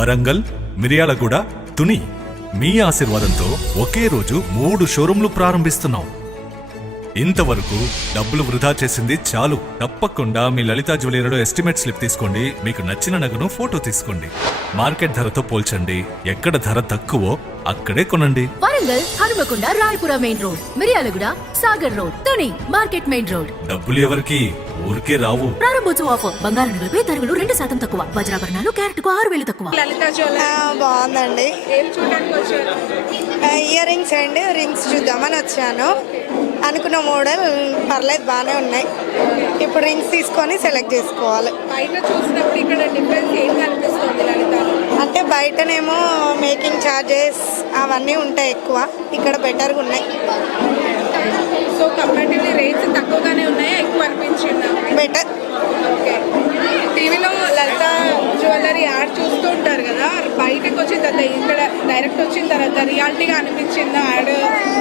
వరంగల్, మిర్యాలగూడ, తుని మీ ఆశీర్వాదంతో ఒకే రోజు 3 షోరూంలు ప్రారంభిస్తున్నాం. ఇంతవరకు డబ్బులు వృధా చేసింది చాలు. తప్పకుండా మీ లలితా జ్యువెలరీలో ఎస్టిమేట్ స్లిప్ తీసుకోండి. మీకు నచ్చిన నగను ఫోటో తీసుకోండి. మార్కెట్ ధరతో పోల్చండి. ఎక్కడ ధర తక్కువో అక్కడే కొనండి. Warangal, Hanamkonda, Rayapura main road, Miryalaguda, Sagar road, Tuni market main road. డబ్బులు ఎవరికి ఊరికే రావు. ప్రారంభోత్సవ ఆఫర్. బంగారు నగలపై తరుగులు 2% తక్కువ. వజ్రాభరణాలు క్యారెట్కు 6,000 తక్కువ. లలితా జ్యువెలరీ బాగుందండి. ఏం చూడడానికి వచ్చారు? ఇయర్ రింగ్స్ అండ్ రింగ్స్ చూద్దామని వచ్చాను. అనుకున్న మోడల్ పర్లేదు, బాగానే ఉన్నాయి. ఇప్పుడు రింగ్స్ తీసుకొని సెలెక్ట్ చేసుకోవాలి. బయట చూసినప్పుడు ఇక్కడ డిఫరెన్స్ ఏం కనిపిస్తుంది లలిత? అంటే బయటనేమో మేకింగ్ ఛార్జెస్ అవన్నీ ఉంటాయి ఎక్కువ, ఇక్కడ బెటర్గా ఉన్నాయి. సో కంపారిటివ్లీ రేట్స్ తక్కువగానే ఉన్నాయా, ఎక్కువ అనిపించిందా? బెటర్. ఓకే. టీవీలో లలిత జ్యువెలరీ యాడ్ చూస్తూ ఉంటారు కదా, బయటకు వచ్చిన తర్వాత ఇక్కడ డైరెక్ట్ వచ్చిన తర్వాత రియాలిటీగా అనిపించిందా యాడ్?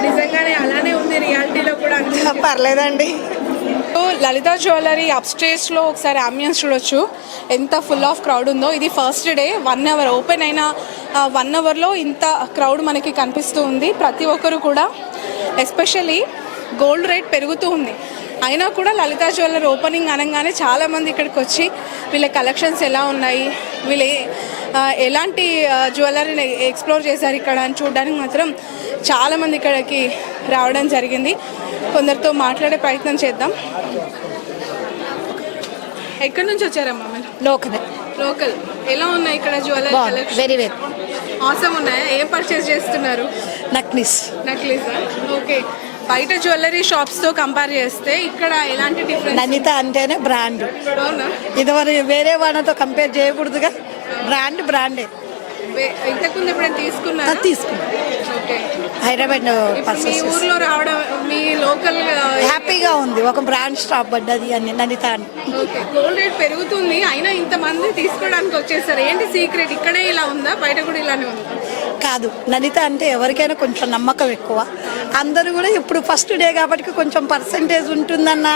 నిజంగానే అలానే ఉంది రియాలిటీలో కూడా? పర్లేదండి. లలితా జ్యువెలరీ అప్స్టేజ్లో ఒకసారి అంబియన్స్ చూడొచ్చు, ఎంత ఫుల్ ఆఫ్ క్రౌడ్ ఉందో. ఇది ఫస్ట్ డే, 1 అవర్ ఓపెన్ అయిన 1 అవర్లో ఇంత క్రౌడ్ మనకి కనిపిస్తూ ఉంది. ప్రతి ఒక్కరు కూడా, ఎస్పెషల్లీ గోల్డ్ రేట్ పెరుగుతూ ఉంది అయినా కూడా లలితా జ్యువెలరీ ఓపెనింగ్ అనగానే చాలామంది ఇక్కడికి వచ్చి వీళ్ళ కలెక్షన్స్ ఎలా ఉన్నాయి, వీళ్ళు ఎలాంటి జ్యువెలరీని ఎక్స్ప్లోర్ చేశారు ఇక్కడ అని చూడడానికి మాత్రం చాలామంది ఇక్కడికి రావడం జరిగింది. కొందరితో మాట్లాడే ప్రయత్నం చేద్దాం. ఎక్కడి నుంచి వచ్చారమ్మా మీరు? లోకల్. ఎలా ఉన్నాయి ఇక్కడ jewellery collection? Very very awesome ఉన్నాయా? ఏం పర్చేస్ చేస్తున్నారు? నక్లీస్. ఓకే. బయట జ్యువెలరీ షాప్స్తో కంపేర్ చేస్తే ఇక్కడ ఎలాంటి డిఫరెన్స్? లలిత అంటేనే బ్రాండ్. అవునా? ఇదివరకు వేరే వాళ్ళతో కంపేర్ చేయకూడదుగా. బ్రాండే. ఇంతకుముందు ఎప్పుడైనా తీసుకున్నారా? తీసుకున్నాం. ఓకే. హైదరాబాద్ మీ ఊర్లో రావడం, మీ లోకల్ హ్యాపీగా ఉంది. ఒక బ్రాండ్ స్టాప్ పడ్డది అని లలిత అని. ఓకే. గోల్డ్ రేట్ పెరుగుతుంది అయినా ఇంతమంది తీసుకోవడానికి వచ్చేసారు. ఏంటి సీక్రెట్? ఇక్కడే ఇలా ఉందా, బయట కూడా ఇలానే ఉందా? కాదు, లలిత అంటే ఎవరికైనా కొంచెం నమ్మకం ఎక్కువ. అందరూ కూడా ఇప్పుడు ఫస్ట్ డే కాబట్టి కొంచెం పర్సంటేజ్ ఉంటుందన్న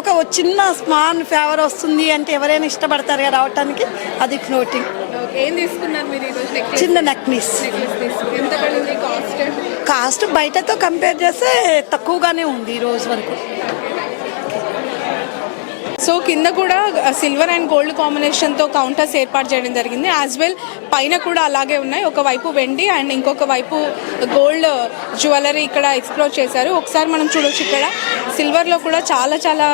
ఒక చిన్న స్మాల్ ఫేవర్ వస్తుంది అంటే ఎవరైనా ఇష్టపడతారు కదా రావటానికి. అది ఫ్లోటింగ్. ఏం తీసుకున్నారు మీరు ఈరోజు? చిన్న నెక్లెస్. ఎంత పడింది కాస్ట్? కాస్ట్ బయటతో కంపేర్ చేస్తే తక్కువగానే ఉంది ఈ రోజు వరకు. సో కింద కూడా సిల్వర్ అండ్ గోల్డ్ కాంబినేషన్తో కౌంటర్స్ ఏర్పాటు చేయడం జరిగింది. యాజ్ వెల్ పైన కూడా అలాగే ఉన్నాయి. ఒకవైపు వెండి అండ్ ఇంకొక వైపు గోల్డ్ జ్యువెలరీ ఇక్కడ ఎక్స్ప్లోర్ చేశారు. ఒకసారి మనం చూడొచ్చు, ఇక్కడ సిల్వర్లో కూడా చాలా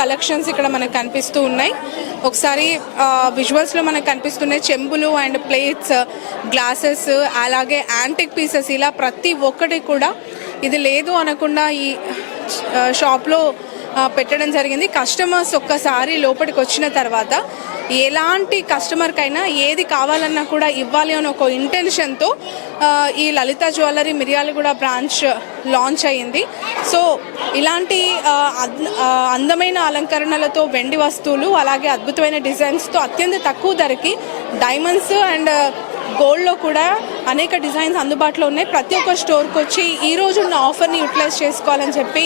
కలెక్షన్స్ ఇక్కడ మనకు కనిపిస్తూ ఉన్నాయి. ఒకసారి విజువల్స్లో మనకు కనిపిస్తున్నాయి చెంబులు అండ్ ప్లేట్స్, గ్లాసెస్, అలాగే యాంటిక్ పీసెస్. ఇలా ప్రతి ఒక్కటి కూడా ఇది లేదు అనకుండా ఈ షాప్లో పెట్టడం జరిగింది. కస్టమర్స్ ఒక్కసారి లోపలికి వచ్చిన తర్వాత ఎలాంటి కస్టమర్కైనా ఏది కావాలన్నా కూడా ఇవ్వాలి అని ఒక ఇంటెన్షన్తో ఈ Lalitha jewellery Miryalaguda branch launch అయ్యింది. సో ఇలాంటి అందమైన అలంకరణలతో వెండి వస్తువులు, అలాగే అద్భుతమైన డిజైన్స్తో అత్యంత తక్కువ ధరకి డైమండ్స్ అండ్ గోల్డ్లో కూడా అనేక డిజైన్స్ అందుబాటులో ఉన్నాయి. ప్రతి ఒక్క స్టోర్కి వచ్చి ఈ రోజు ఉన్న ఆఫర్ని యూటిలైజ్ చేసుకోవాలని చెప్పి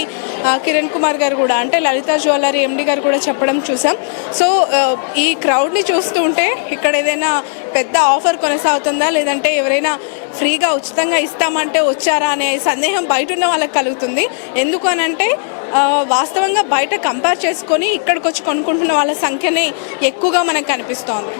కిరణ్ కుమార్ గారు కూడా, అంటే లలితా జ్యువెలరీ ఎండి గారు కూడా చెప్పడం చూసాం. సో ఈ క్రౌడ్ని చూస్తూ ఉంటే ఇక్కడ ఏదైనా పెద్ద ఆఫర్ కొనసాగుతుందా, లేదంటే ఎవరైనా ఫ్రీగా ఉచితంగా ఇస్తామంటే వచ్చారా అనే సందేహం బయట ఉన్న వాళ్ళకి కలుగుతుంది. ఎందుకు అనంటే వాస్తవంగా బయట కంపేర్ చేసుకొని ఇక్కడికి వచ్చి కొనుక్కుంటున్న వాళ్ళ సంఖ్యనే ఎక్కువగా మనకు కనిపిస్తోంది.